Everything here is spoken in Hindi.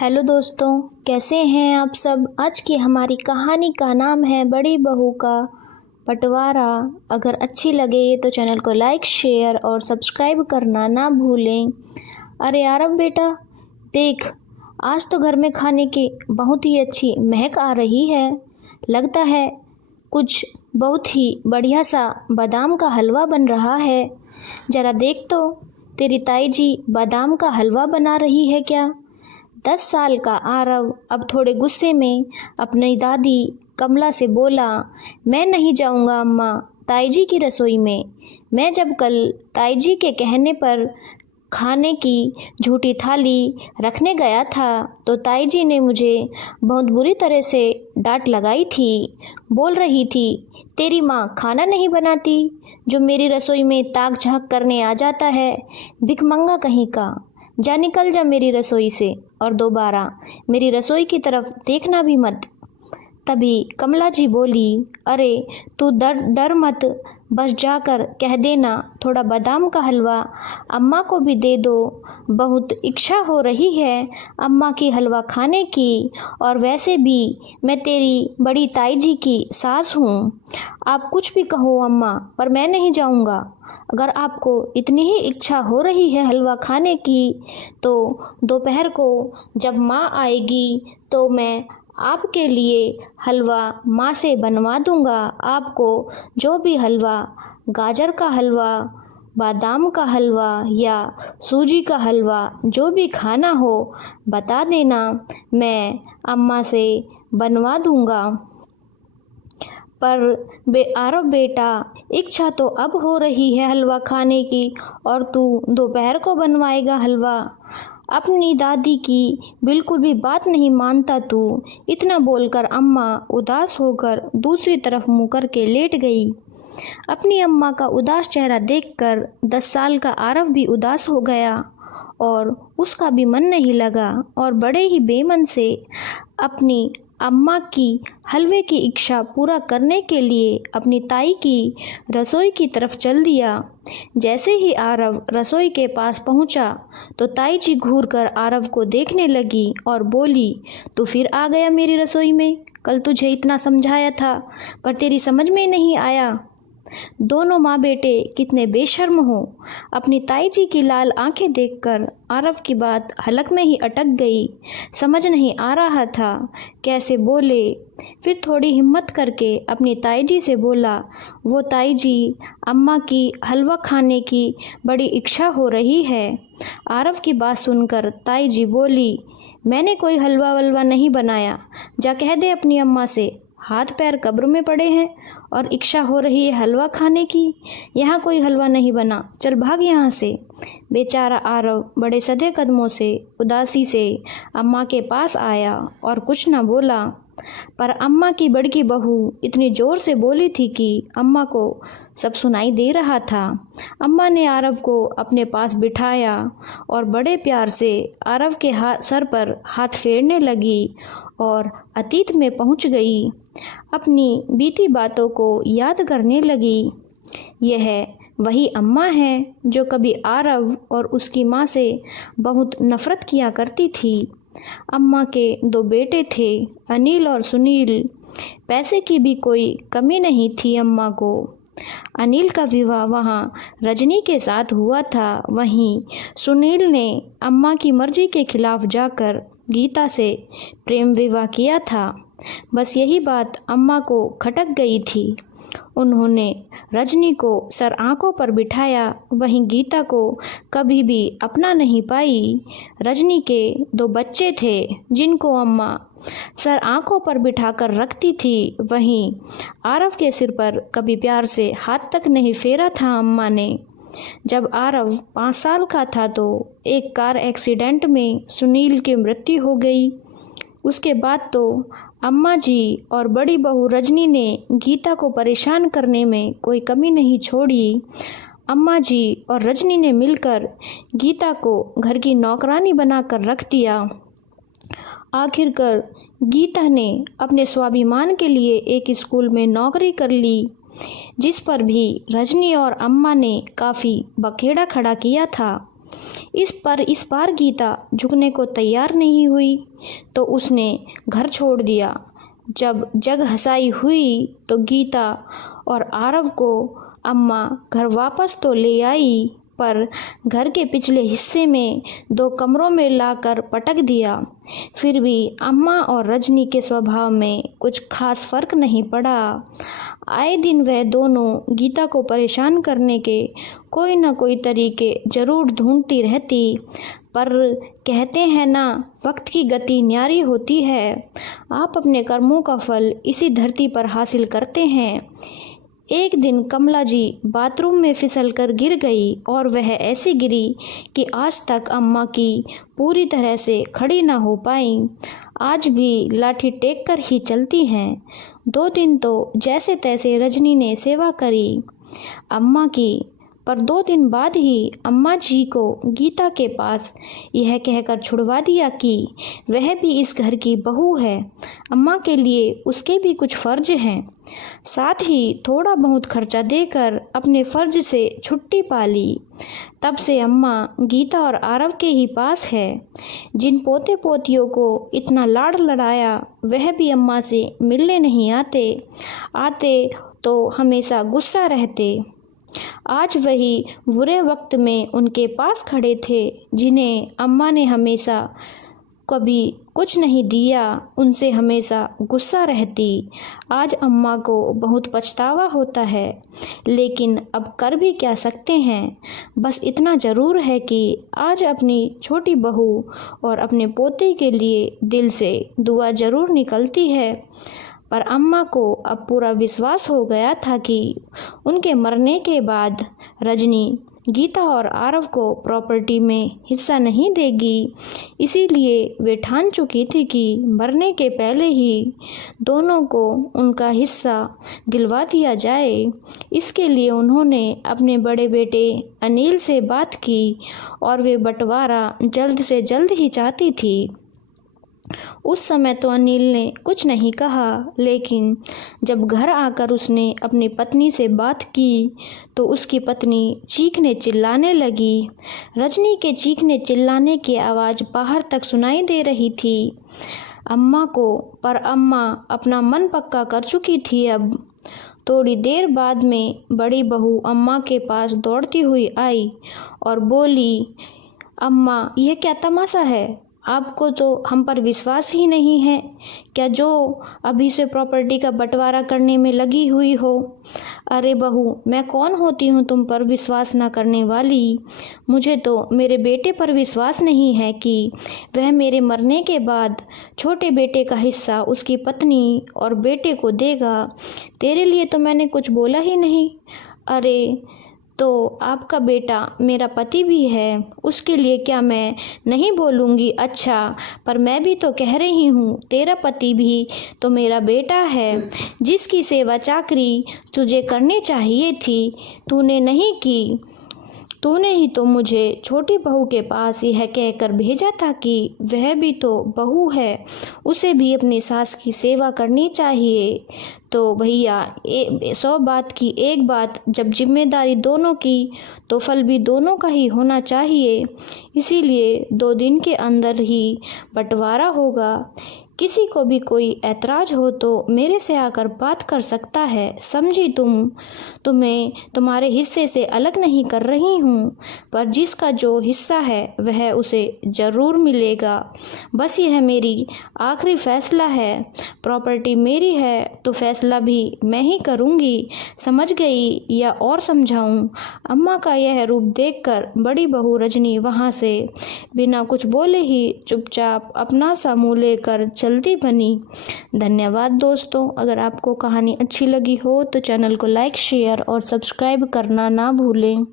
हेलो दोस्तों, कैसे हैं आप सब। आज की हमारी कहानी का नाम है बड़ी बहू का बंटवारा। अगर अच्छी लगे तो चैनल को लाइक, शेयर और सब्सक्राइब करना ना भूलें। अरे आरव बेटा, देख, आज तो घर में खाने की बहुत ही अच्छी महक आ रही है। लगता है कुछ बहुत ही बढ़िया सा बादाम का हलवा बन रहा है। ज़रा देख तो, तेरी ताई जी बादाम का हलवा बना रही है क्या। 10 साल का आरव अब थोड़े गुस्से में अपनी दादी कमला से बोला, मैं नहीं जाऊंगा अम्मा ताई जी की रसोई में। मैं जब कल ताई जी के कहने पर खाने की झूठी थाली रखने गया था तो ताई जी ने मुझे बहुत बुरी तरह से डांट लगाई थी। बोल रही थी, तेरी माँ खाना नहीं बनाती, जो मेरी रसोई में ताक झाँक करने आ जाता है, भिखमंगा कहीं का। जा निकल जा मेरी रसोई से और दोबारा मेरी रसोई की तरफ देखना भी मत। तभी कमला जी बोली, अरे तू डर मत, बस जाकर कह देना थोड़ा बादाम का हलवा अम्मा को भी दे दो। बहुत इच्छा हो रही है अम्मा की हलवा खाने की, और वैसे भी मैं तेरी बड़ी ताई जी की सास हूँ। आप कुछ भी कहो अम्मा, पर मैं नहीं जाऊँगा। अगर आपको इतनी ही इच्छा हो रही है हलवा खाने की तो दोपहर को जब माँ आएगी तो मैं आपके लिए हलवा माँ से बनवा दूँगा। आपको जो भी हलवा, गाजर का हलवा, बादाम का हलवा या सूजी का हलवा, जो भी खाना हो बता देना, मैं अम्मा से बनवा दूँगा। पर आरव बेटा, इच्छा तो अब हो रही है हलवा खाने की और तू दोपहर को बनवाएगा हलवा। अपनी दादी की बिल्कुल भी बात नहीं मानता तू। इतना बोलकर अम्मा उदास होकर दूसरी तरफ मुँह करके लेट गई। अपनी अम्मा का उदास चेहरा देखकर 10 साल का आरव भी उदास हो गया और उसका भी मन नहीं लगा और बड़े ही बेमन से अपनी अम्मा की हलवे की इच्छा पूरा करने के लिए अपनी ताई की रसोई की तरफ चल दिया। जैसे ही आरव रसोई के पास पहुंचा तो ताई जी घूरकर आरव को देखने लगी और बोली, तू फिर आ गया मेरी रसोई में। कल तुझे इतना समझाया था पर तेरी समझ में नहीं आया। दोनों माँ बेटे कितने बेशर्म हो। अपनी ताई जी की लाल आंखें देखकर आरव की बात हलक में ही अटक गई। समझ नहीं आ रहा था कैसे बोले। फिर थोड़ी हिम्मत करके अपनी ताई जी से बोला, वो ताई जी, अम्मा की हलवा खाने की बड़ी इच्छा हो रही है। आरव की बात सुनकर ताई जी बोली, मैंने कोई हलवा वलवा नहीं बनाया, जा कह दे अपनी अम्मा से, हाथ पैर कब्र में पड़े हैं और इच्छा हो रही है हलवा खाने की। यहाँ कोई हलवा नहीं बना, चल भाग यहाँ से। बेचारा आरव बड़े सधे कदमों से उदासी से अम्मा के पास आया और कुछ न बोला। पर अम्मा की बड़की बहू इतनी ज़ोर से बोली थी कि अम्मा को सब सुनाई दे रहा था। अम्मा ने आरव को अपने पास बिठाया और बड़े प्यार से आरव के सर पर हाथ फेरने लगी और अतीत में पहुंच गई। अपनी बीती बातों को याद करने लगी। यह वही अम्मा है जो कभी आरव और उसकी माँ से बहुत नफ़रत किया करती थी। अम्मा के 2 बेटे थे, अनिल और सुनील। पैसे की भी कोई कमी नहीं थी अम्मा को। अनिल का विवाह वहाँ रजनी के साथ हुआ था, वहीं सुनील ने अम्मा की मर्जी के खिलाफ जाकर गीता से प्रेम विवाह किया था। बस यही बात अम्मा को खटक गई थी। उन्होंने रजनी को सर आंखों पर बिठाया, वहीं गीता को कभी भी अपना नहीं पाई। रजनी के 2 बच्चे थे जिनको अम्मा सर आंखों पर बिठाकर रखती थी, वहीं आरव के सिर पर कभी प्यार से हाथ तक नहीं फेरा था अम्मा ने। जब आरव 5 साल का था तो एक कार एक्सीडेंट में सुनील की मृत्यु हो गई। उसके बाद तो अम्मा जी और बड़ी बहू रजनी ने गीता को परेशान करने में कोई कमी नहीं छोड़ी। अम्मा जी और रजनी ने मिलकर गीता को घर की नौकरानी बनाकर रख दिया। आखिरकार गीता ने अपने स्वाभिमान के लिए एक स्कूल में नौकरी कर ली, जिस पर भी रजनी और अम्मा ने काफ़ी बखेड़ा खड़ा किया था। इस बार गीता झुकने को तैयार नहीं हुई तो उसने घर छोड़ दिया। जब जग हंसाई हुई तो गीता और आरव को अम्मा घर वापस तो ले आई, पर घर के पिछले हिस्से में 2 कमरों में लाकर पटक दिया। फिर भी अम्मा और रजनी के स्वभाव में कुछ खास फर्क नहीं पड़ा। आए दिन वह दोनों गीता को परेशान करने के कोई न कोई तरीके ज़रूर ढूंढती रहती, पर कहते हैं ना, वक्त की गति न्यारी होती है। आप अपने कर्मों का फल इसी धरती पर हासिल करते हैं। एक दिन कमला जी बाथरूम में फिसलकर गिर गई और वह ऐसी गिरी कि आज तक अम्मा की पूरी तरह से खड़ी ना हो पाई। आज भी लाठी टेक कर ही चलती हैं। 2 दिन तो जैसे तैसे रजनी ने सेवा करी अम्मा की, पर 2 दिन बाद ही अम्मा जी को गीता के पास यह कहकर छुड़वा दिया कि वह भी इस घर की बहू है। अम्मा के लिए उसके भी कुछ फ़र्ज हैं। साथ ही थोड़ा बहुत खर्चा देकर अपने फ़र्ज से छुट्टी पा ली। तब से अम्मा गीता और आरव के ही पास है। जिन पोते पोतियों को इतना लाड़ लड़ाया वह भी अम्मा से मिलने नहीं आते तो हमेशा गुस्सा रहते। आज वही बुरे वक्त में उनके पास खड़े थे जिन्हें अम्मा ने हमेशा कभी कुछ नहीं दिया, उनसे हमेशा गुस्सा रहती। आज अम्मा को बहुत पछतावा होता है, लेकिन अब कर भी क्या सकते हैं। बस इतना ज़रूर है कि आज अपनी छोटी बहू और अपने पोते के लिए दिल से दुआ ज़रूर निकलती है। पर अम्मा को अब पूरा विश्वास हो गया था कि उनके मरने के बाद रजनी गीता और आरव को प्रॉपर्टी में हिस्सा नहीं देगी। इसीलिए वे ठान चुकी थी कि मरने के पहले ही दोनों को उनका हिस्सा दिलवा दिया जाए। इसके लिए उन्होंने अपने बड़े बेटे अनिल से बात की और वे बंटवारा जल्द से जल्द ही चाहती थी। उस समय तो अनिल ने कुछ नहीं कहा, लेकिन जब घर आकर उसने अपनी पत्नी से बात की तो उसकी पत्नी चीखने चिल्लाने लगी। रजनी के चीखने चिल्लाने की आवाज़ बाहर तक सुनाई दे रही थी अम्मा को, पर अम्मा अपना मन पक्का कर चुकी थी। अब थोड़ी देर बाद में बड़ी बहू अम्मा के पास दौड़ती हुई आई और बोली, अम्मा यह क्या तमाशा है? आपको तो हम पर विश्वास ही नहीं है क्या, जो अभी से प्रॉपर्टी का बंटवारा करने में लगी हुई हो? अरे बहू, मैं कौन होती हूँ तुम पर विश्वास ना करने वाली? मुझे तो मेरे बेटे पर विश्वास नहीं है कि वह मेरे मरने के बाद छोटे बेटे का हिस्सा उसकी पत्नी और बेटे को देगा। तेरे लिए तो मैंने कुछ बोला ही नहीं। अरे तो आपका बेटा मेरा पति भी है, उसके लिए क्या मैं नहीं बोलूँगी? अच्छा, पर मैं भी तो कह रही हूँ, तेरा पति भी तो मेरा बेटा है, जिसकी सेवा चाकरी तुझे करनी चाहिए थी, तूने नहीं की। तूने ही तो मुझे छोटी बहू के पास यह कहकर भेजा था कि वह भी तो बहू है, उसे भी अपनी सास की सेवा करनी चाहिए। तो भैया 100 बात की एक बात, जब जिम्मेदारी दोनों की तो फल भी दोनों का ही होना चाहिए। इसीलिए 2 दिन के अंदर ही बंटवारा होगा। किसी को भी कोई ऐतराज़ हो तो मेरे से आकर बात कर सकता है, समझी तुम? तुम्हें तुम्हारे हिस्से से अलग नहीं कर रही हूँ, पर जिसका जो हिस्सा है वह उसे ज़रूर मिलेगा। बस यह मेरी आखिरी फैसला है। प्रॉपर्टी मेरी है तो फैसला भी मैं ही करूँगी, समझ गई या और समझाऊँ? अम्मा का यह रूप देखकर बड़ी बहू रजनी वहाँ से बिना कुछ बोले ही चुपचाप अपना सा मुँह लेकर जल्दी बनी। धन्यवाद दोस्तों। अगर आपको कहानी अच्छी लगी हो तो चैनल को लाइक, शेयर और सब्सक्राइब करना ना भूलें।